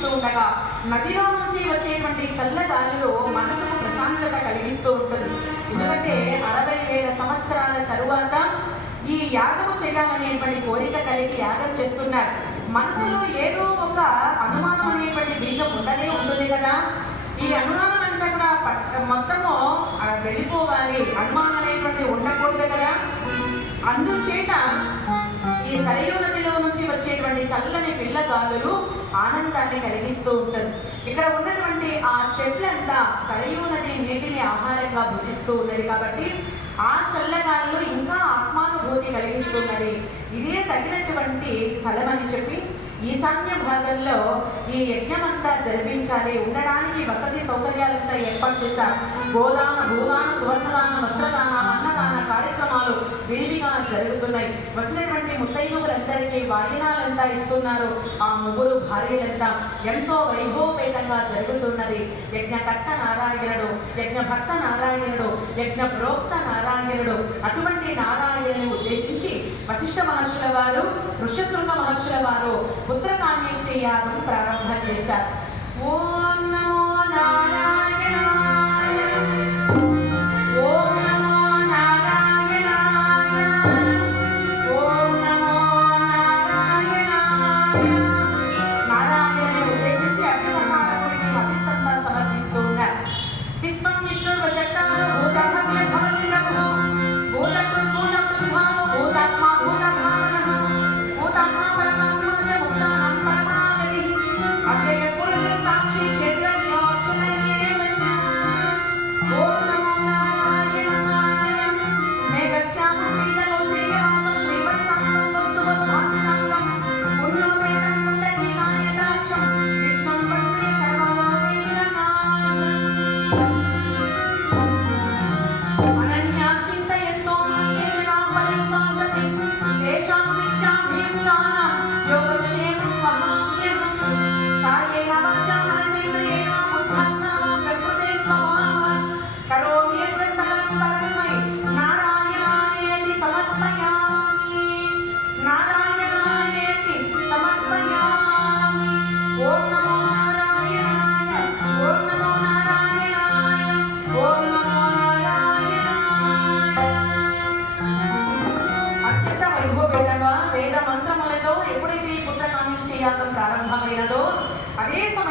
కలిగిస్తూ ఉండగా నదిలో నుంచి వచ్చేటువంటి చల్ల గాలిలో మనసుకు ప్రశాంతత కలిగిస్తూ ఉంటుంది. ఎందుకంటే అరవై వేల సంవత్సరాల తరువాత ఈ యాగం చేయాలనేటువంటి కోరిక కలిగి యాగం చేస్తున్నారు. మనసులో ఏదో ఒక అనుమానం అనేటువంటి బీజం ఉండనే ఉంటుంది కదా. ఈ అనుమానం అంతా కూడా మొత్తము వెళ్ళిపోవాలి. అనుమానం అనేటువంటి ఉండకూడదు కదా. అందుచేత ఈ సరయు నదిలో నుంచి వచ్చేటువంటి చల్లని పిల్లగాలులు ఆనందాన్ని కలిగిస్తూ ఉంటుంది ఇక్కడ ఉన్నటువంటి ఆ చెట్లంతా సరయు నది నీటిని ఆహారంగా భుజిస్తూ ఉన్నది కాబట్టి ఆ చల్లగాలులు ఇంకా ఆత్మానుభూతి కలిగిస్తున్నది. ఇదే తగినటువంటి స్థలం అని చెప్పి ఈశాన్య భాగంలో ఈ యజ్ఞమంతా జరిపించాలి. ఉండడానికి వసతి సౌకర్యాలంతా ఏర్పాటు చేశారు. గోదాన భూదాన సువర్ణదాన వస్త్రదాన కార్యక్రమాలు విరివిగా జరుగుతున్నాయి. వచ్చినటువంటి ముత్తైదువులందరికీ వాయినాలంతా ఇస్తున్నారు. ఆ ముగ్గురు భార్యలంతా ఎంతో వైభవపేతంగా జరుగుతున్నది. యజ్ఞకర్త నారాయణుడు యజ్ఞభక్త నారాయణుడు యజ్ఞ ప్రోక్త నారాయణుడు. అటువంటి నారాయణుని ఉద్దేశించి వశిష్ఠ మహర్షుల వారు ఋష్యశృంగ మహర్షుల వారు పుత్రకామేష్టి యాగం ప్రారంభం చేశారు. ఓ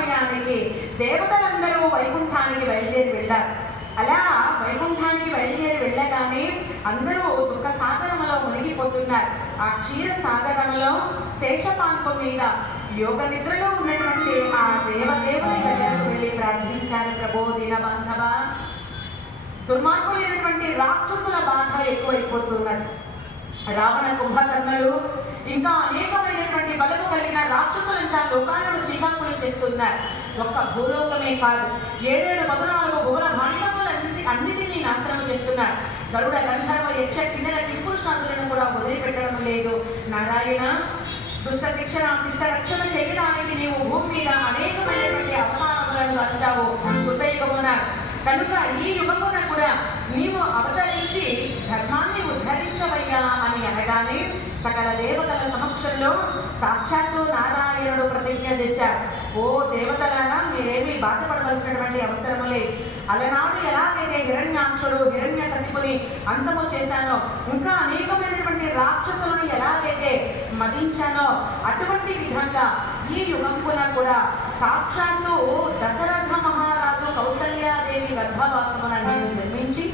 సమయానికి దేవతలందరూ వైకుంఠానికి బయలుదేరి వెళ్ళారు అలా వైకుంఠానికి బయలుదేరి వెళ్ళగానే అందరూ దుఃఖ సాగరంలో మునిగిపోతున్నారు. ఆ క్షీర సాగరంలో శేషపాంపు మీద యోగ నిద్రలో ఉన్నటువంటి ఆ దేవదేవుని దగ్గరకు వెళ్ళి ప్రార్థించారు. ప్రభో దిన బాంధవ దుర్మార్గులైనటువంటి రాక్షసుల బాధ ఎక్కువైపోతున్నది రావణ కుంభకర్ణులు ఇంకా అనేకమైనటువంటి బలము కలిగిన రాక్షసులంతా లోకాలను చికాకులు చేస్తున్నారు. ఒక్క భూలోకమే కాదు ఏడేడు పదనాలుగు భువన భాండములన్నిటి అన్నిటినీ నాశనం చేస్తున్నారు. గరుడ గంధర్వ యక్ష కిన్నెర కింపురుషాంతులను కూడా వదిలిపెట్టడం లేదు. నారాయణ దుష్ట శిక్షణ శిష్ట రక్షణ చేయడానికి నీవు భూమి మీద అనేకమైనటువంటి అవమానములను అంచావు. హృదయ కనుక ఈ యువకున కూడా నీవు అవతరించి ధర్మాన్ని ఉద్ధరించవయ్యా అని అనగానే సకల దేవతల సమక్షంలో సాక్షాత్తు నారాయణుడు ప్రతిజ్ఞ చేశారు ఓ దేవతలారా మీరేమీ బాధపడవలసినటువంటి అవసరం లేదు. అలనాడు ఎలాగైతే హిరణ్యాక్షుడు హిరణ్య కసిపుని అంతము చేశానో ఇంకా అనేకమైనటువంటి రాక్షసులను ఎలాగైతే మదించానో అటువంటి విధంగా ఈ యుగంకున కూడా సాక్షాత్తు దశరథ మహారాజు కౌసల్యాదేవి గర్భవాసమున నేను జన్మించి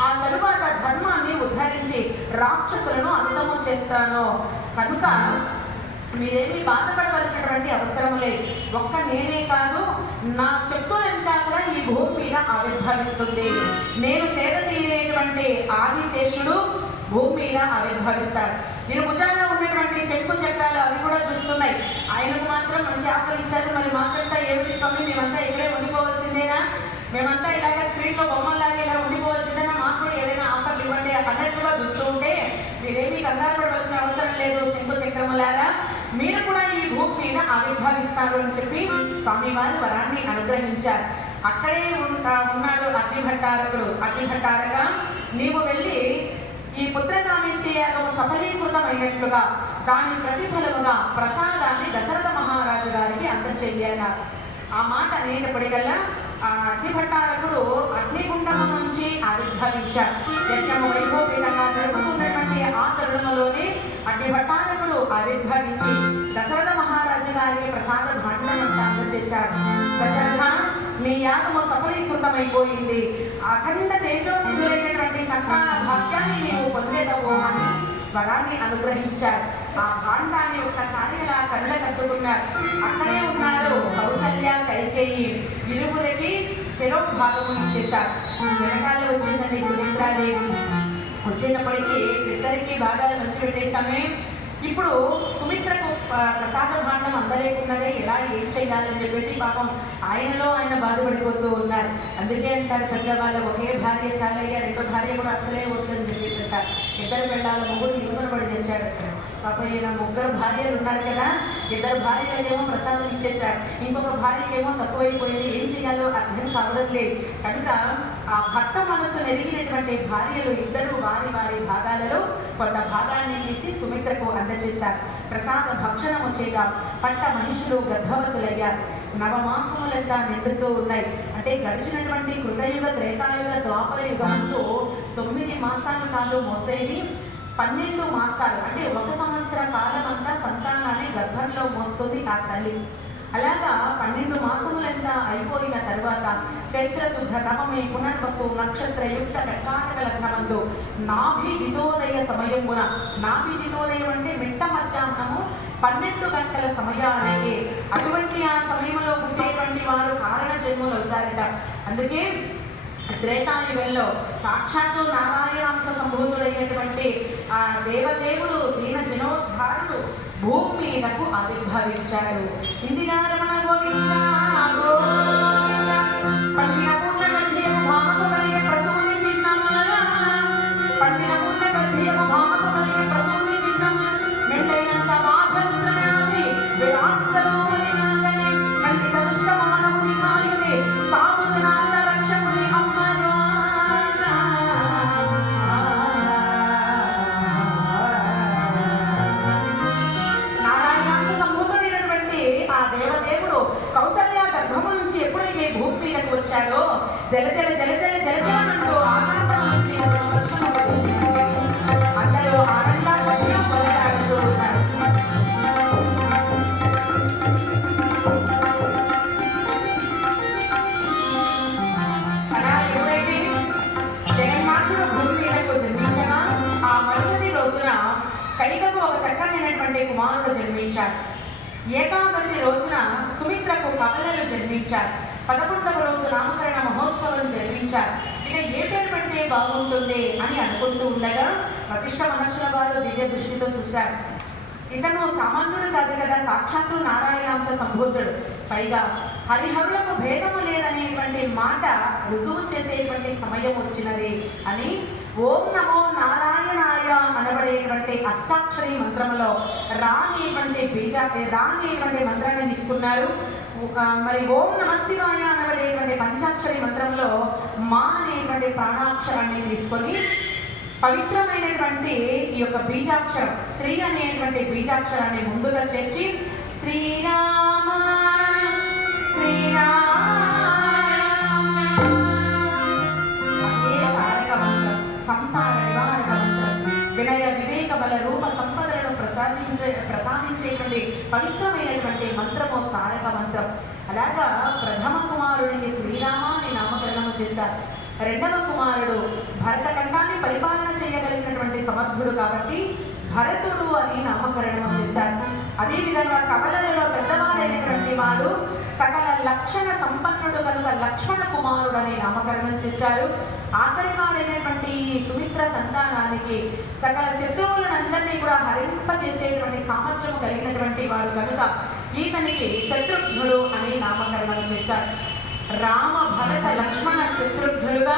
ఆ తరువాత ధర్మాన్ని ఉద్ధరించి రాక్షసులను అంతము చేస్తాను. కనుక మీరేమీ బాధపడవలసినటువంటి అవసరం లేదు. ఒక్క నేనే కాదు నా శక్తులంతా కూడా ఈ భూమి మీద ఆవిర్భవిస్తుంది. నేను సేద తీరేటువంటి ఆదిశేషుడు భూమి మీద ఆవిర్భవిస్తాడు మీరు భుజాల్లో ఉన్నటువంటి శంకు చక్రాలు అవి కూడా చూస్తున్నాయి. ఆయనకు మాత్రం మంచి ఆఫర్ ఇచ్చారు. మరి మాకంతా ఏమిటి స్వామి? మేమంతా ఇక్కడే ఉండిపోవాల్సిందేనా? మేమంతా ఇలాగ స్క్రీన్లో బొమ్మలాగా ఇలా ఉండిపోవాల్సిందేనా? మాకు కూడా ఏదైనా ఆఫర్లు ఇవ్వండి. అన్నట్టుగా చూస్తూ ఉంటే మీరేమీ కంగారు పడవలసిన అవసరం లేదు శంకు చక్రములారా. మీరు కూడా ఈ భూమి మీద ఆవిర్భవిస్తారు అని చెప్పి స్వామివారు వరాన్ని అనుగ్రహించారు. అక్కడే ఉంటా ఉన్నాడు అగ్నిభట్టారకుడు. అగ్నిభట్టారక నీవు వెళ్ళి ఈ పుత్రకామేష్టి సఫలీకృతమైనట్లుగా దాని ప్రతిఫలముగా ప్రసాదాన్ని దశరథ మహారాజు గారికి అందజేయాలి ఆ మాట అనేటప్పటికల్లా ఆ అగ్నిభట్టారకుడు అగ్నిగుండము నుంచి ఆవిర్భవించారు. యజ్ఞము వైభోపేతంగా జరుగుతున్నటువంటి ఆ తరుణంలోనే అగ్నిభట్టారకుడు ఆవిర్భవించి దశరథ మహారాజు గారికి ప్రసాద భాండమంతా అందజేశారు. దశరథ మీ యాగము సఫలీకృతమైపోయింది. అఖండ తేజోనిధులైనటువంటి సంతాన భాగ్యాన్ని నీవు పొందేదవు అని వరాన్ని అనుగ్రహించారు. ఆ భాండాన్ని ఒక్కసారి అలా కళ్ళ కట్టుకున్నారు అక్కడే ఉన్నారు కౌసల్య కైకేయి. ఇరువురికి చెరో భాగము ఇచ్చేశారు వెనకాల వచ్చిందండి సుమిత్రాదేవి వచ్చినప్పటికీ ఇద్దరికీ భాగాలు మంచి పెట్టేశామే ఇప్పుడు సుమిత్రకు ప్రసాద భాండం అందలేకుండానే ఎలా ఏం చేయాలని చెప్పేసి పాపం ఆయనలో ఆయన బాధపడిపోతూ ఉన్నారు. అందుకే అంటారు పెద్దవాళ్ళు ఒకే భార్య చాలయ్య రెండో భార్య కూడా అసలే వద్దని చెప్పేసి అంటారు. ఇద్దరు పెళ్ళాల ముగ్గురు ఇరువురు పడి చేశాడు పాప ఈయన ముగ్గురు భార్యలు ఉన్నారు కదా ఇద్దరు భార్యలకేమో ప్రసాదం ఇచ్చేశాడు ఇంకొక భార్యకేమో తక్కువైపోయింది. ఏం చేయాలో అర్థం కావడం లేదు. కనుక ఆ భర్త మనసు నెరిగినటువంటి భార్యలు ఇద్దరు వారి వారి భాగాలలో కొంత భాగాన్ని తీసి సుమిత్రకు అందజేశారు. ప్రసాద భక్షణము చేయగా పంట మనుషులు గర్భవతులయ్యారు. నవమాసములంత నిండుతూ ఉన్నాయి. అంటే గడిచినటువంటి కృతయుగ త్రేతాయుగ ద్వాపర యుగంతో తొమ్మిది మాసాలు కాదు మోసేది పన్నెండు మాసాలు. అంటే ఒక సంవత్సర కాలం అంతా సంతానాన్ని గర్భంలో మోస్తుంది ఆ తల్లి. అలాగా పన్నెండు మాసములంతా అయిపోయిన తర్వాత చైత్ర శుద్ధ నవమి పునర్వసు నక్షత్ర యుక్త కర్కాటక లగ్నమందు నాభి జితోదయ సమయమున. నాభి జితోదయం అంటే మిట్ట మధ్యాహ్నము పన్నెండు గంటల సమయానికి. అటువంటి ఆ సమయంలో పుట్టేటువంటి వారు కారణ జన్మలు అవుతారట. అందుకే త్రేతాయుగంలో సాక్షాత్తు నారాయణాంశ సంభూతుడైనటువంటి ఆ దేవదేవుడు దీన జనోద్ధారుడు భూమి మీదకు ఆవిర్భవించాడు ఇందిరారమణ గోవింద గోవింద. జల జల జల జల జల ఆకాశం నుంచి వర్షం అందరూ ఆనందంగా మొదలాడుతూ ఉన్నారు. అలా ఎప్పుడైతే జగన్మాతుడు భూమి మీదకు జన్మించగా ఆ మరుసటి రోజున కైకకు ఒక చక్కనైనటువంటి కుమారుడు జన్మించాడు. ఏకాదశి రోజున సుమిత్రకు కవలలు జన్మించారు. పదకొండవ రోజు నామకరణ మహోత్సవం జరిపించారు. ఇక ఏ పేరు పెడితే బాగుంటుంది అని అనుకుంటూ ఉండగా వశిష్ఠ మహర్షుల వారు దివ్య దృష్టితో చూశారు. ఇతను సామాన్యుడు కాదు కదా సాక్షాత్తు నారాయణాంశ సంబోధుడు పైగా హరిహరులకు భేదము లేదనేటువంటి మాట రుజువు చేసేటువంటి సమయం వచ్చినది అని ఓం నమో నారాయణాయ అనబడేటువంటి అష్టాక్షరి మంత్రంలో రానేటువంటి బీజా రానేటువంటి మంత్రాన్ని తీసుకున్నారు. మరి ఓం నమ శివాయ అనబడేటువంటి పంచాక్షరి మంత్రంలో మా అనేటువంటి ప్రాణాక్షరాన్ని తీసుకొని పవిత్రమైనటువంటి ఈ యొక్క బీజాక్షరం శ్రీ అనేటువంటి బీజాక్షరాన్ని ముందుగా చేర్చి శ్రీరామ శ్రీరామ ప్రసాదించేటువంటి పవిత్రమైనటువంటి మంత్రము తారక మంత్రం. అలాగా ప్రథమ కుమారుడికి శ్రీరామ అని నామకరణము చేశారు. రెండవ కుమారుడు భరత భరతఖండాన్ని పరిపాలన చేయగలిగినటువంటి సమర్థుడు కాబట్టి భరతుడు అని నామకరణం చేశారు. అదేవిధంగా కవలలో పెద్దవాడైనటువంటి వాడు సకల లక్షణ సంపన్నుడు కనుక లక్షణ కుమారుడు అని నామకరణం చేశారు. ఆఖరి సుమిత్ర సంతానానికి సకల శత్రువులందరినీ కూడా హరింపజేసేటువంటి సామర్థ్యం కలిగినటువంటి వాడు కనుక ఈతనికి శత్రుఘ్నుడు అని నామకరణం చేశారు. రామ భరత లక్ష్మణ శత్రుఘ్నులుగా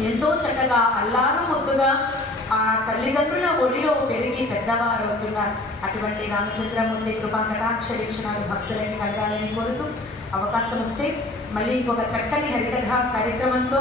ఎంతో చక్కగా అల్లారు ముద్దుగా ఆ తల్లిదండ్రుల ఒడిలో పెరిగి పెద్దవారు అవుతున్నారు అటువంటి రామచంద్రమూర్తి కృపా కటాక్ష వీక్షణాలు భక్తులకి కలగాలని కోరుతూ అవకాశం వస్తే మళ్ళీ ఇంకొక చక్కని హరికథ కార్యక్రమంతో